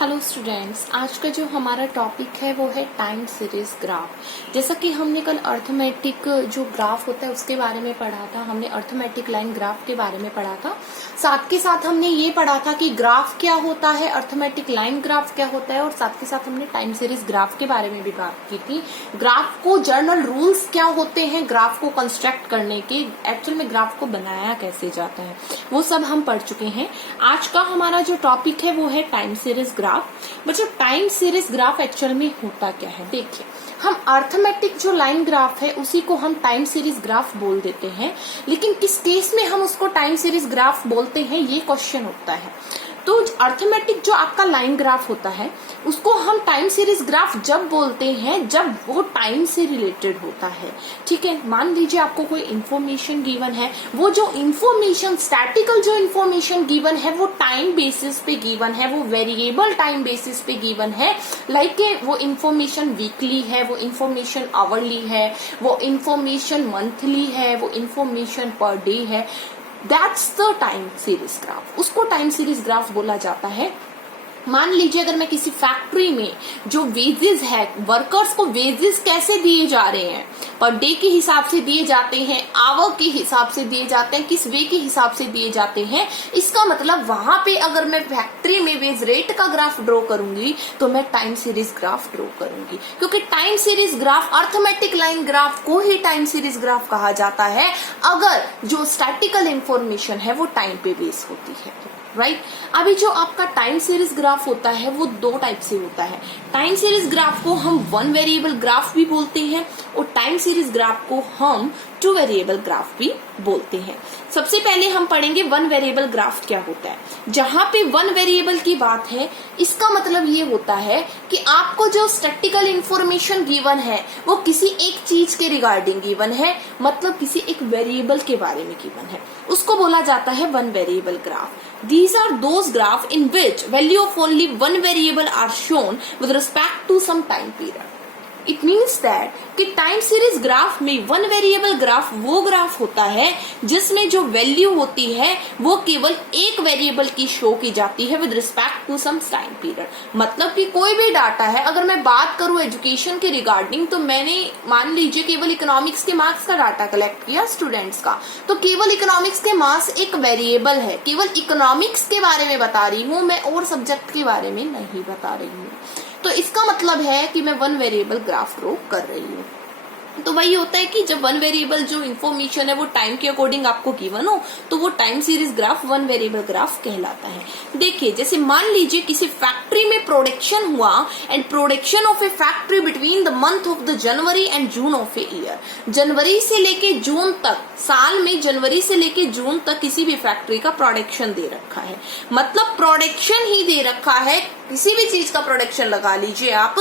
Hello students, आज का जो हमारा टॉपिक है वो है टाइम सीरीज ग्राफ। जैसा कि हमने कल अर्थमेटिक जो ग्राफ होता है उसके बारे में पढ़ा था, हमने अर्थमेटिक लाइन ग्राफ के बारे में पढ़ा था। साथ के साथ हमने ये पढ़ा था कि ग्राफ क्या होता है, अर्थमेटिक लाइन ग्राफ क्या होता है, और साथ के साथ हमने टाइम सीरीज ग्राफ के बारे में भी बात की थी। ग्राफ को जर्नल रूल्स क्या होते हैं ग्राफ को कंस्ट्रक्ट करने के, एक्चुअल में ग्राफ को बनाया कैसे जाता है, वो सब हम पढ़ चुके हैं। आज का हमारा जो टॉपिक है वो है टाइम सीरीज ग्राफ। बच्चों, टाइम सीरीज ग्राफ एक्चुअल में होता क्या है? देखिए, हम अर्थमेटिक जो लाइन ग्राफ है उसी को हम टाइम सीरीज ग्राफ बोल देते हैं, लेकिन किस केस में हम उसको टाइम सीरीज ग्राफ बोलते हैं ये क्वेश्चन होता है। तो अर्थमेटिक जो आपका लाइन ग्राफ होता है उसको हम टाइम सीरीज ग्राफ जब बोलते हैं जब वो टाइम से रिलेटेड होता है। ठीक है, मान लीजिए आपको कोई इंफॉर्मेशन गिवन है, वो जो इंफॉर्मेशन स्टैटिकल जो इंफॉर्मेशन गिवन है वो टाइम बेसिस पे गिवन है, वो वेरिएबल टाइम बेसिस पे गिवन है। लाइक वो इंफॉर्मेशन वीकली है, वो इंफॉर्मेशन आवरली है, वो इंफॉर्मेशन मंथली है, वो इंफॉर्मेशन पर डे है। That's the time series graph, उसको टाइम सीरीज ग्राफ बोला जाता है। मान लीजिए अगर मैं किसी फैक्ट्री में जो वेजेस है, वर्कर्स को वेजेस कैसे दिए जा रहे हैं, पर डे के हिसाब से दिए जाते हैं, आवर के हिसाब से दिए जाते हैं, किस वे के हिसाब से दिए जाते हैं। इसका मतलब वहां पे अगर मैं फैक्ट्री में वेज रेट का ग्राफ ड्रॉ करूंगी तो मैं टाइम सीरीज ग्राफ ड्रॉ करूंगी, क्योंकि time series graph arithmetic line graph को ही टाइम सीरीज ग्राफ कहा जाता है अगर जो स्टैटिकल इंफॉर्मेशन है वो टाइम पे बेस होती है। राइट, अभी जो आपका टाइम सीरीज ग्राफ होता है वो दो टाइप से होता है। टाइम सीरीज ग्राफ को हम वन वेरिएबल ग्राफ भी बोलते हैं और टाइम सीरीज ग्राफ को हम टू वेरिएबल ग्राफ भी बोलते हैं। सबसे पहले हम पढ़ेंगे वन वेरिएबल ग्राफ क्या होता है। जहां पे वन वेरिएबल की बात है, इसका मतलब ये होता है कि आपको जो स्टैटिकल इंफॉर्मेशन गिवन है वो किसी एक चीज के रिगार्डिंग गिवन है, मतलब किसी एक वेरिएबल के बारे में गिवन है, उसको बोला जाता है one variable graph. These are those graph in which value of only one variable are shown with respect to some time period. It means that कि टाइम सीरीज ग्राफ में वन वेरिएबल ग्राफ वो graph होता है जिसमें जो value होती है वो केवल एक वेरिएबल की शो की जाती है with respect to some time period. मतलब कि कोई भी डाटा है, अगर मैं बात करूं एजुकेशन के रिगार्डिंग, तो मैंने मान लीजिए केवल इकोनॉमिक्स के मार्क्स का डाटा कलेक्ट किया स्टूडेंट्स का, तो केवल इकोनॉमिक्स के मार्क्स एक वेरिएबल है, केवल इकोनॉमिक्स के बारे में बता रही हूँ मैं, और सब्जेक्ट के बारे में नहीं बता रही हूँ। तो इसका मतलब है कि मैं वन वेरिएबल ग्राफ ड्रॉ कर रही हूँ। तो वही होता है कि जब वन वेरिएबल जो इन्फॉर्मेशन है वो टाइम के अकॉर्डिंग आपको गिवन हो तो वो time series graph one variable graph कहलाता है। देखिए, जैसे मान लीजिए किसी फैक्ट्री में प्रोडक्शन हुआ and production of a factory between the month of the January and June of a year. जनवरी से लेके जून तक, साल में जनवरी से लेके जून तक किसी भी फैक्ट्री का प्रोडक्शन दे रखा है, मतलब प्रोडक्शन ही दे रखा है, किसी भी चीज का प्रोडक्शन लगा लीजिए आप,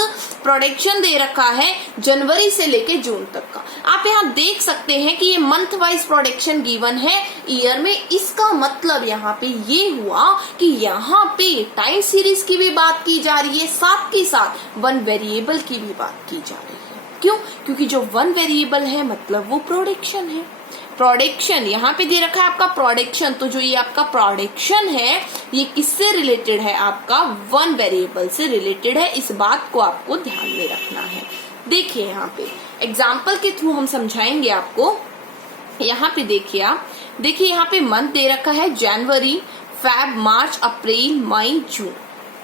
प्रोडक्शन दे रखा है जनवरी से लेके जून तक का। आप यहाँ देख सकते हैं कि ये मंथ वाइज प्रोडक्शन गिवन है ईयर में। इसका मतलब यहाँ पे ये हुआ कि यहाँ पे टाइम सीरीज की भी बात की जा रही है, साथ के साथ वन वेरिएबल की भी बात की जा रही है। क्यों? क्योंकि जो वन वेरिएबल है मतलब वो प्रोडक्शन है। प्रोडक्शन यहाँ पे दे रखा है आपका प्रोडक्शन, तो जो ये आपका प्रोडक्शन है ये किससे रिलेटेड है? आपका वन वेरिएबल से रिलेटेड है। इस बात को आपको ध्यान में रखना है। देखिए, यहाँ पे एग्जाम्पल के थ्रू हम समझाएंगे आपको। यहाँ पे देखिए आप, देखिए यहाँ पे मंथ दे रखा है जनवरी, फेब, मार्च, अप्रैल, मई, जून।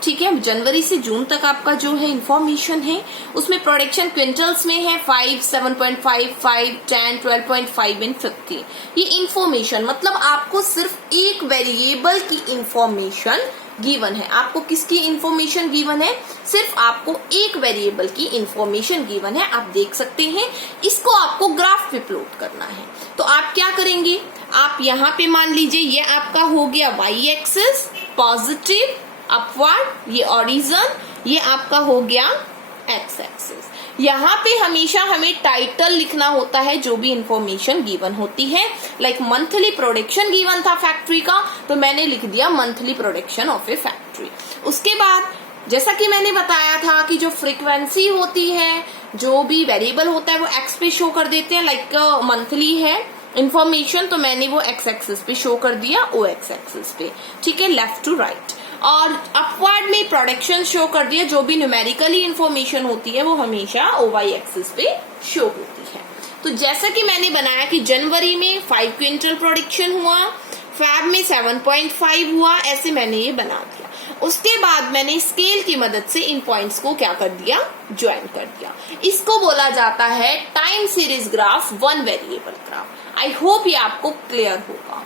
ठीक है, जनवरी से जून तक आपका जो है इंफॉर्मेशन है उसमें प्रोडक्शन क्विंटल्स में है 5, 7.5, 5, 10, 12.5 एंड 15। ये इंफॉर्मेशन मतलब आपको सिर्फ एक वेरिएबल की इंफॉर्मेशन गिवन है। आपको किसकी इंफॉर्मेशन गिवन है? सिर्फ आपको एक वेरिएबल की इंफॉर्मेशन गिवन है। आप देख सकते हैं, इसको आपको ग्राफ पे प्लॉट करना है। तो आप क्या करेंगे? आप यहाँ पे मान लीजिए ये आपका हो गया वाई एक्सिस पॉजिटिव अपवर्ड, ये ऑरिजन, ये आपका हो गया एक्स एक्सिस। यहाँ पे हमेशा हमें टाइटल लिखना होता है जो भी इंफॉर्मेशन गिवन होती है। लाइक मंथली प्रोडक्शन गिवन था फैक्ट्री का, तो मैंने लिख दिया monthly production of a factory. उसके बाद जैसा कि मैंने बताया था कि जो फ्रीक्वेंसी होती है, जो भी वेरिएबल होता है वो एक्स पे शो कर देते हैं। लाइक मंथली है इंफॉर्मेशन, तो मैंने वो एक्स एक्सिस पे शो कर दिया, ओ एक्स एक्सिस पे। ठीक है, लेफ्ट टू राइट। और अपवर्ड में प्रोडक्शन शो कर दिया। जो भी न्यूमेरिकली इंफॉर्मेशन होती है वो हमेशा OY एक्सिस पे शो होती है। तो जैसा कि मैंने बनाया कि जनवरी में 5 क्विंटल प्रोडक्शन हुआ, फैब में 7.5 हुआ, ऐसे मैंने ये बना दिया। उसके बाद मैंने स्केल की मदद से इन पॉइंट्स को क्या कर दिया, ज्वाइन कर दिया। इसको बोला जाता है time series graph, one variable graph. I hope ये आपको क्लियर होगा।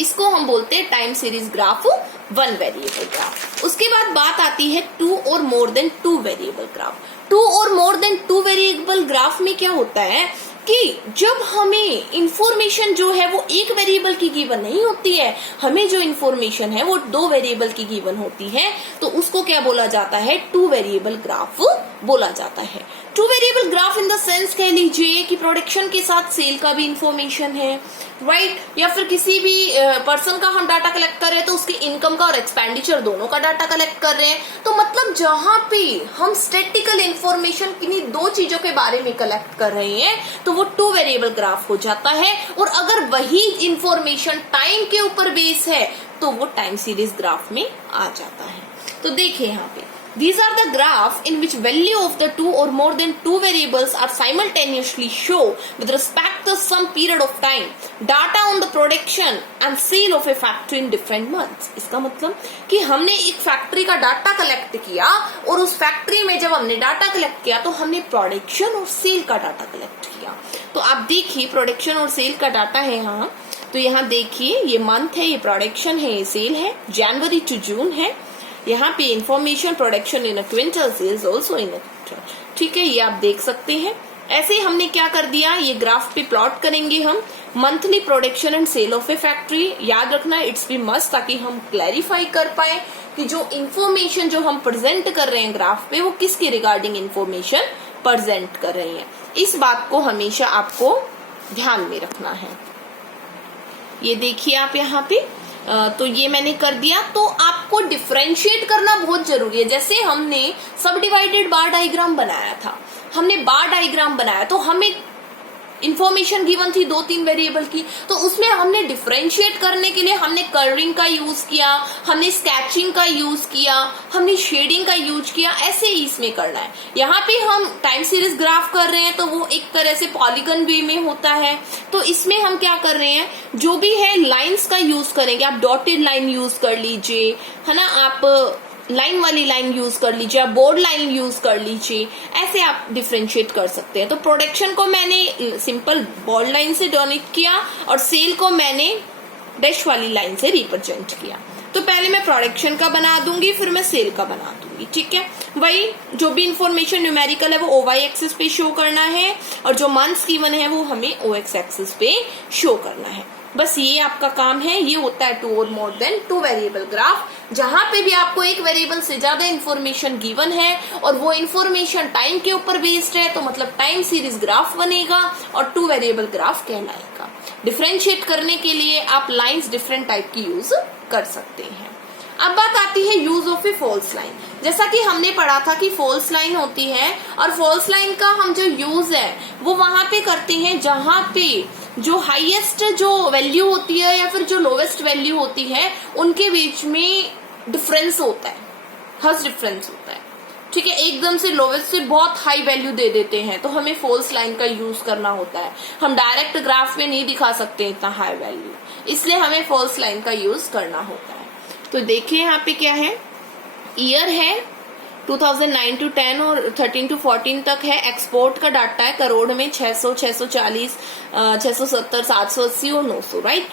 इसको हम बोलते हैं time series graph, one variable graph. उसके बाद बात आती है two or more than two variable graph. Two or more than two variable graph में क्या होता है कि जब हमें इंफॉर्मेशन जो है वो एक वेरिएबल की गिवन नहीं होती है, हमें जो इंफॉर्मेशन है वो दो वेरिएबल की गिवन होती है, तो उसको क्या बोला जाता है, टू वेरिएबल ग्राफ बोला जाता है। To variable graph in the sense कह लीजिए कि प्रोडक्शन के साथ सेल का भी इंफॉर्मेशन है, राइट, या फिर किसी भी पर्सन का हम डाटा कलेक्ट कर रहे हैं तो उसके इनकम का और एक्सपेंडिचर दोनों का डाटा कलेक्ट कर रहे हैं। तो मतलब जहां पे हम स्टैटिकल इंफॉर्मेशन किन्हीं दो चीजों के बारे में कलेक्ट कर रहे हैं तो वो टू वेरिएबल ग्राफ हो जाता है। और अगर वही इंफॉर्मेशन टाइम के ऊपर बेस है तो वो टाइम सीरीज ग्राफ में आ जाता है। तो देखिए यहाँ पे these are the graph in which value of the two or more than two variables are simultaneously show with respect to some period of time data on the production and sale of a factory in different months। इसका मतलब कि हमने एक factory का data collect किया और उस factory में जब हमने डाटा कलेक्ट किया तो हमने प्रोडक्शन और सेल का डाटा कलेक्ट किया। तो आप देखिए प्रोडक्शन और सेल का डाटा है यहाँ, तो यहाँ देखिए ये मंथ है, ये प्रोडक्शन है, ये सेल है, जनवरी टू जून है। यहाँ पे information production in a quintal, sales also in a quintal, ठीक है, ये आप देख सकते हैं। ऐसे हमने क्या कर दिया, ये ग्राफ पे प्लॉट करेंगे हम monthly production and sale of a factory. याद रखना इट्स बी मस्ट, ताकि हम क्लैरिफाई कर पाए कि जो इंफॉर्मेशन जो हम प्रेजेंट कर रहे हैं ग्राफ पे वो किसके रिगार्डिंग इंफॉर्मेशन प्रेजेंट कर रहे हैं। इस बात को हमेशा आपको ध्यान में रखना है। ये देखिए आप यहाँ पे तो ये मैंने कर दिया। तो आपको डिफरेंशिएट करना बहुत जरूरी है। जैसे हमने सब डिवाइडेड बार डायग्राम बनाया था, हमने बार डायग्राम बनाया तो हमें इंफॉर्मेशन गिवन थी दो तीन वेरिएबल की, तो उसमें हमने डिफरेंशिएट करने के लिए हमने कलरिंग का यूज किया, हमने स्केचिंग का यूज किया, हमने शेडिंग का यूज किया। ऐसे ही इसमें करना है। यहाँ पे हम टाइम सीरीज ग्राफ कर रहे हैं तो वो एक तरह से पॉलीगन वे में होता है। तो इसमें हम क्या कर रहे हैं, जो भी है लाइन्स का यूज करेंगे। आप डॉटेड लाइन यूज कर लीजिए, है ना, आप लाइन वाली लाइन यूज कर लीजिए, आप बोर्ड लाइन यूज कर लीजिए, ऐसे आप डिफरेंशिएट कर सकते हैं। तो प्रोडक्शन को मैंने सिंपल बोर्ड लाइन से डोनेट किया और सेल को मैंने डैश वाली लाइन से रिप्रेजेंट किया। तो पहले मैं प्रोडक्शन का बना दूंगी, फिर मैं सेल का बना दूंगी, ठीक है। वही जो भी इंफॉर्मेशन न्यूमेरिकल है वो OY एक्सिस पे शो करना है और जो मंथ्स गिवन है वो हमें OX एक्सिस पे शो करना है। बस ये आपका काम है। ये होता है two or more than two variable graph, जहां पे भी आपको एक वेरिएबल से ज्यादा इंफॉर्मेशन गिवन है और वो इंफॉर्मेशन टाइम के ऊपर बेस्ड है, तो मतलब टाइम सीरीज ग्राफ बनेगा और टू वेरिएबल ग्राफ कहलाएगा। डिफरेंशिएट करने के लिए आप लाइंस डिफरेंट टाइप की यूज कर सकते हैं। अब बात आती है use of a false line. जैसा कि हमने पढ़ा था कि फॉल्स लाइन होती है और फॉल्स लाइन का हम जो यूज है वो वहां पे करते हैं जहां पे जो हाईएस्ट जो वैल्यू होती है या फिर जो लोवेस्ट वैल्यू होती है उनके बीच में डिफरेंस होता है, हर्ष डिफरेंस होता है, ठीक है। एकदम से लोवेस्ट से बहुत हाई वैल्यू दे देते हैं तो हमें फॉल्स लाइन का यूज करना होता है। हम डायरेक्ट ग्राफ में नहीं दिखा सकते इतना हाई वैल्यू, इसलिए हमें फॉल्स लाइन का यूज करना होता है। तो देखिए यहाँ पे क्या है, ईयर है 2009 to 10 और 13 to 14 तक है। एक्सपोर्ट का डाटा है करोड़ में 600, 640, 670, 780 और 900, राइट।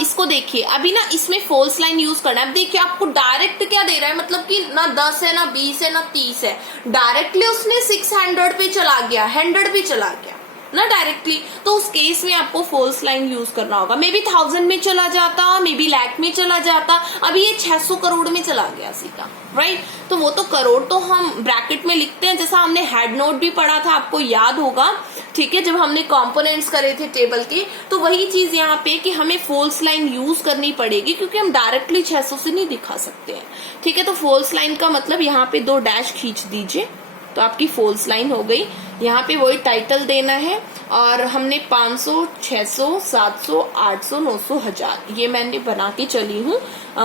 इसको देखिए, अभी ना इसमें फॉल्स लाइन यूज करना है। अब देखिए आपको डायरेक्ट क्या दे रहा है, मतलब कि ना 10 है, ना 20 है, ना 30 है। डायरेक्टली उसने 600 पे चला गया, 100 पे चला गया ना डायरेक्टली, तो उस केस में आपको फॉल्स लाइन यूज करना होगा। मे बी 1000 में चला जाता, मे बी लाख में चला जाता, अभी ये 600 करोड़ में चला गया सीधा, राइट। तो वो तो करोड़ तो हम ब्रैकेट में लिखते हैं, जैसा हमने हेड नोट भी पढ़ा था, आपको याद होगा, ठीक है, जब हमने कंपोनेंट्स करे थे टेबल के। तो वही चीज यहाँ पे कि हमें फॉल्स लाइन यूज करनी पड़ेगी क्योंकि हम डायरेक्टली 600 से नहीं दिखा सकते हैं, ठीक है। तो फॉल्स लाइन का मतलब यहाँ पे 2 डैश खींच दीजिए तो आपकी फॉल्स लाइन हो गई। यहाँ पे वही टाइटल देना है और हमने 500, 600, 700, 800, 900, 1000 ये मैंने बना के चली हूँ।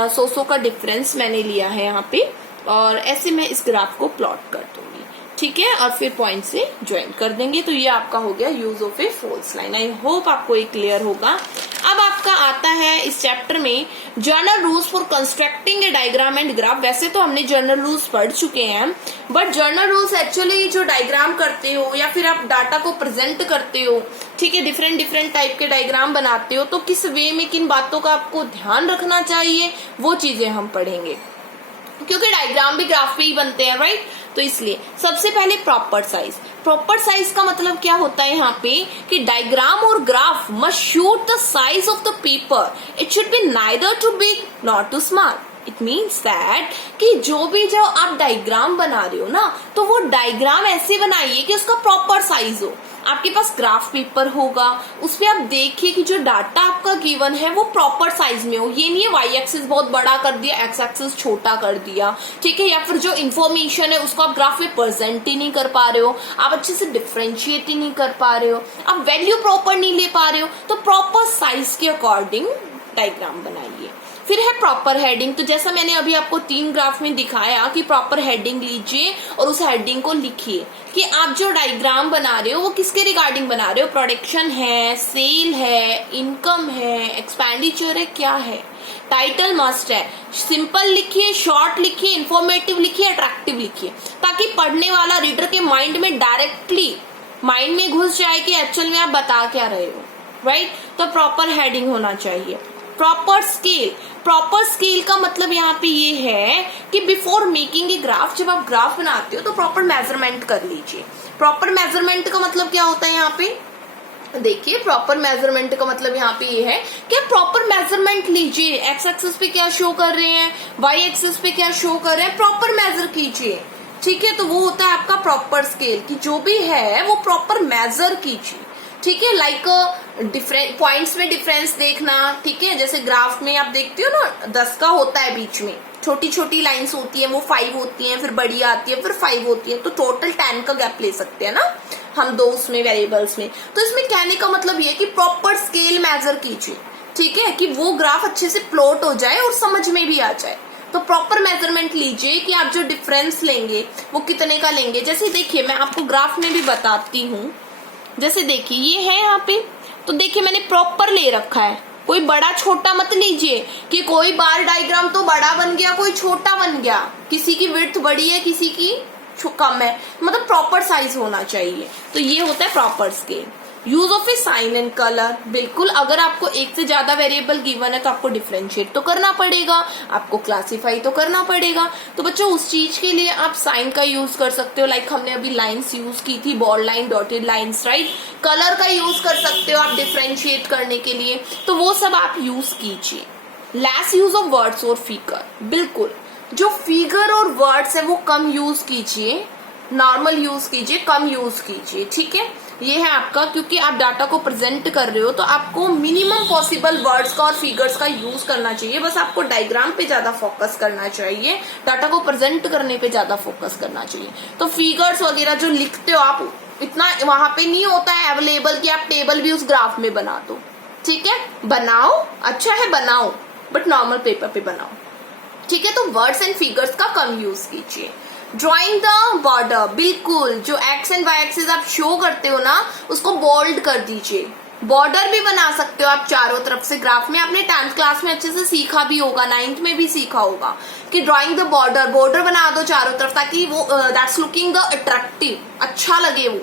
100 का डिफरेंस मैंने लिया है यहाँ पे और ऐसे मैं इस ग्राफ को प्लॉट कर दूंगी, ठीक है, और फिर पॉइंट से ज्वाइन कर देंगे। तो ये आपका हो गया use of a false line. I hope आपको ये क्लियर होगा। अब आपका आता है इस चैप्टर में general rules for constructing A diagram and graph. वैसे तो हमने जनरल रूल्स पढ़ चुके हैं, बट जनरल रूल्स एक्चुअली जो डायग्राम करते हो या फिर आप डाटा को प्रेजेंट करते हो, ठीक है, डिफरेंट टाइप के डायग्राम बनाते हो, तो किस वे में किन बातों का आपको ध्यान रखना चाहिए वो चीजें हम पढ़ेंगे, क्योंकि डायग्राम भी ग्राफ पे ही बनते हैं, राइट। तो इसलिए सबसे पहले प्रॉपर साइज। प्रॉपर साइज का मतलब क्या होता है यहाँ पे कि डायग्राम और graph must suit the size of the paper. It should be neither too big not too small. It means that कि जो आप डायग्राम बना रहे हो ना, तो वो डायग्राम ऐसे बनाइए कि उसका प्रॉपर साइज हो। आपके पास ग्राफ पेपर होगा, उसपे आप देखिए कि जो डाटा आपका गिवन है वो प्रॉपर साइज में हो। ये नहीं है वाई एक्सिस बहुत बड़ा कर दिया, एक्स एक्सिस छोटा कर दिया, ठीक है, या फिर जो इन्फॉर्मेशन है उसको आप ग्राफ में प्रेजेंट ही नहीं कर पा रहे हो, आप अच्छे से डिफ्रेंशिएट ही नहीं कर पा रहे हो, आप वैल्यू प्रॉपर नहीं ले पा रहे हो। तो प्रॉपर साइज के अकॉर्डिंग डायग्राम बनाइए। फिर है प्रॉपर हेडिंग। तो जैसा मैंने अभी आपको 3 ग्राफ में दिखाया कि प्रॉपर हेडिंग लीजिए और उस हेडिंग को लिखिए कि आप जो डायग्राम बना रहे हो वो किसके रिगार्डिंग बना रहे हो। प्रोडक्शन है, सेल है, इनकम है, एक्सपेंडिचर है, क्या है। टाइटल मस्ट है, सिंपल लिखिए, शॉर्ट लिखिए, इंफॉर्मेटिव लिखिए, अट्रैक्टिव लिखिए, ताकि पढ़ने वाला रीडर के माइंड में डायरेक्टली माइंड में घुस जाए कि एक्चुअल में आप बता क्या रहे हो, राइट। तो प्रॉपर हेडिंग होना चाहिए। Proper scale. प्रॉपर स्केल का मतलब यहाँ पे ये है कि बिफोर मेकिंग ए ग्राफ, जब आप ग्राफ बनाते हो तो प्रॉपर मेजरमेंट कर लीजिए। प्रॉपर मेजरमेंट का मतलब क्या होता है यहाँ पे, देखिए, प्रॉपर मेजरमेंट का मतलब यहाँ पे ये है कि आप प्रॉपर मेजरमेंट लीजिए। एक्स एक्सिस पे क्या शो कर रहे हैं, वाई एक्सिस पे क्या शो कर रहे हैं, प्रॉपर मेजर कीजिए, ठीक है। तो वो होता है आपका प्रॉपर स्केल, कि जो भी है वो प्रॉपर मेजर कीजिए, ठीक है। लाइक डिफरेंट पॉइंट्स में डिफरेंस देखना, ठीक है। जैसे ग्राफ में आप देखते हो ना 10 का होता है, बीच में छोटी छोटी लाइंस होती है, वो 5 होती हैं, फिर बड़ी आती है, फिर 5 होती है, तो टोटल 10 का गैप ले सकते हैं ना हम दो उसमें वेरिएबल्स में। तो इसमें कहने का मतलब ये है कि प्रॉपर स्केल मेजर कीजिए, ठीक है, कि वो ग्राफ अच्छे से प्लॉट हो जाए और समझ में भी आ जाए। तो प्रॉपर मेजरमेंट लीजिए कि आप जो डिफरेंस लेंगे वो कितने का लेंगे। जैसे देखिए, मैं आपको ग्राफ में भी बताती हूँ। जैसे देखिए, ये है यहाँ पे, तो देखिए मैंने प्रॉपर ले रखा है, कोई बड़ा छोटा मत लीजिए कि कोई बार डायग्राम तो बड़ा बन गया, कोई छोटा बन गया, किसी की विड्थ बड़ी है, किसी की कम है, मतलब प्रॉपर साइज होना चाहिए। तो ये होता है proper scale. Use of a sign and colour. बिल्कुल, अगर आपको एक से ज्यादा वेरिएबल गिवन है तो आपको डिफरेंशिएट तो करना पड़ेगा, आपको क्लासिफाई तो करना पड़ेगा। तो बच्चों, उस चीज के लिए आप साइन का यूज कर सकते हो, लाइक हमने अभी लाइंस यूज की थी, bold line, dotted lines, right. Colour का यूज कर सकते हो आप डिफरेंशिएट करने के लिए, तो वो सब आप यूज कीजिए। लेस यूज ऑफ वर्ड्स और फिगर। बिल्कुल, जो फिगर और वर्ड्स है वो कम यूज कीजिए, नॉर्मल यूज कीजिए, कम यूज कीजिए, ठीक है। ये है आपका, क्योंकि आप डाटा को प्रेजेंट कर रहे हो तो आपको मिनिमम पॉसिबल वर्ड्स का और फिगर्स का यूज करना चाहिए। बस आपको डायग्राम पे ज्यादा फोकस करना चाहिए, डाटा को प्रेजेंट करने पे ज्यादा फोकस करना चाहिए। तो फिगर्स वगैरह जो लिखते हो आप, इतना वहां पे नहीं होता है अवेलेबल कि आप टेबल भी उस ग्राफ में बना दो, ठीक है। बनाओ, अच्छा है बनाओ, बट नॉर्मल पेपर पे बनाओ, ठीक है। तो वर्ड्स एंड फिगर्स का कम यूज कीजिए। Drawing the border. बिल्कुल, जो एक्स एंड वाई एक्सिस आप शो करते हो ना, उसको बोल्ड कर दीजिए। बॉर्डर भी बना सकते हो आप चारों तरफ से ग्राफ में। आपने 10th क्लास में अच्छे से सीखा भी होगा, 9th में भी सीखा होगा कि ड्रॉइंग द बॉर्डर, बॉर्डर बना दो चारों तरफ, ताकि वो दैट्स लुकिंग द अट्रैक्टिव, अच्छा लगे वो,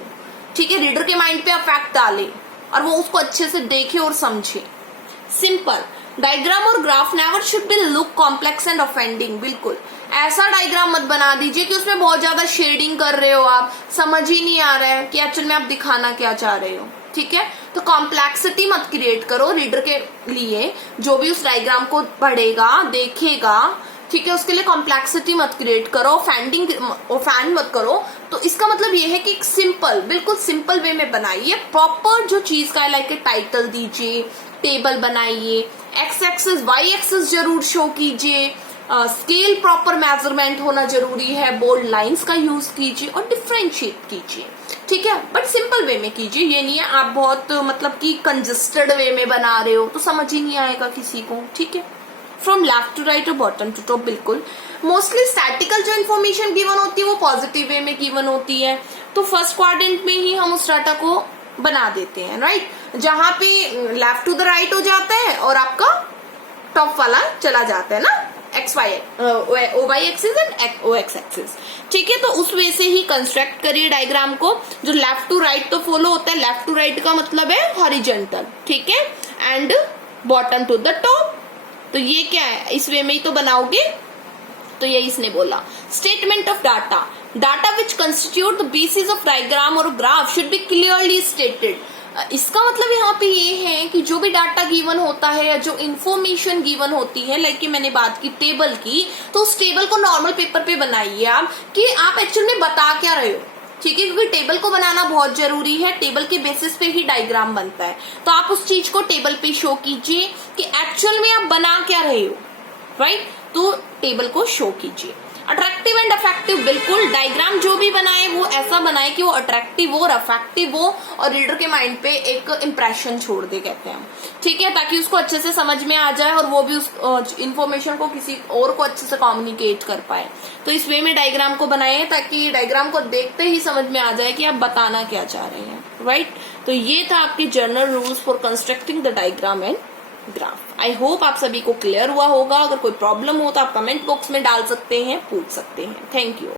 ठीक है, रीडर के माइंड पे अफेक्ट डाले और वो उसको अच्छे से देखे और समझे। सिंपल डायग्राम और graph never should be look complex and offending. बिल्कुल, ऐसा डायग्राम मत बना दीजिए कि उसमें बहुत ज्यादा शेडिंग कर रहे हो, आप समझ ही नहीं आ रहा है कि एक्चुअल में आप दिखाना क्या चाह रहे हो, ठीक है। तो कॉम्प्लेक्सिटी मत क्रिएट करो रीडर के लिए, जो भी उस डायग्राम को पढ़ेगा देखेगा, ठीक है, उसके लिए कॉम्प्लेक्सिटी मत क्रिएट करो, ऑफेंड मत करो। तो इसका मतलब ये है कि सिंपल, बिल्कुल सिंपल वे में बनाइए। प्रॉपर जो चीज का है, लाइक टाइटल दीजिए, टेबल बनाइए, एक्स एक्सिस वाई एक्सिस जरूर शो कीजिए, स्केल प्रॉपर मेजरमेंट होना जरूरी है, बोल्ड लाइंस का यूज कीजिए और डिफरेंशिएट कीजिए। ठीक है, बट सिंपल वे में कीजिए, ये नहीं है आप बहुत मतलब कि कंजेस्टेड वे में बना रहे हो तो समझ ही नहीं आएगा किसी को, ठीक है। फ्रॉम लेफ्ट टू राइट और बॉटम टू टॉप, बिल्कुल। मोस्टली स्टैटिकल जो इन्फॉर्मेशन गिवन होती है वो पॉजिटिव वे में गिवन होती है, तो फर्स्ट क्वाड्रेंट में ही हम उस डाटा को बना देते हैं, राइट, जहां पे लेफ्ट टू द राइट हो जाता है और आपका टॉप वाला चला जाता है ना, X Y O Y axis and O X axis, ठीक है। तो उस वे से ही कंस्ट्रक्ट करिए डायग्राम को, जो लेफ्ट टू राइट तो फॉलो होता है, लेफ्ट टू राइट का मतलब है हॉरिजॉन्टल, ठीक है, and bottom to the top, तो ये क्या है, इस वे में ही तो बनाओगे। तो ये इसने बोला statement of data, data which constitute the basis of diagram और graph should be clearly stated. इसका मतलब यहाँ पे ये है कि जो भी डाटा गिवन होता है या जो इन्फॉर्मेशन गिवन होती है, लाइक कि मैंने बात की टेबल की, तो उस टेबल को नॉर्मल पेपर पे बनाइए आप कि आप एक्चुअल में बता क्या रहे हो, ठीक है, क्योंकि टेबल को बनाना बहुत जरूरी है, टेबल के बेसिस पे ही डायग्राम बनता है। तो आप उस चीज को टेबल पे शो कीजिए कि एक्चुअल में आप बना क्या रहे हो, राइट, तो टेबल को शो कीजिए। अट्रैक्टिव एंड अफेक्टिव, बिल्कुल डायग्राम जो भी बनाए वो ऐसा बनाए कि वो अट्रैक्टिव हो और अफेक्टिव हो और रीडर के माइंड पे एक इम्प्रेशन छोड़ दे, कहते हैं, ठीक है, ताकि उसको अच्छे से समझ में आ जाए और वो भी उस इन्फॉर्मेशन को किसी और को अच्छे से कम्युनिकेट कर पाए। तो इस वे में डायग्राम को बनाए ताकि डायग्राम को देखते ही समझ में आ जाए कि आप बताना क्या चाह रहे हैं, राइट। तो ये था आपके general rules for constructing the diagram and graph. I hope आप सभी को क्लियर हुआ होगा। अगर कोई प्रॉब्लम हो तो आप कमेंट बॉक्स में डाल सकते हैं, पूछ सकते हैं। Thank you.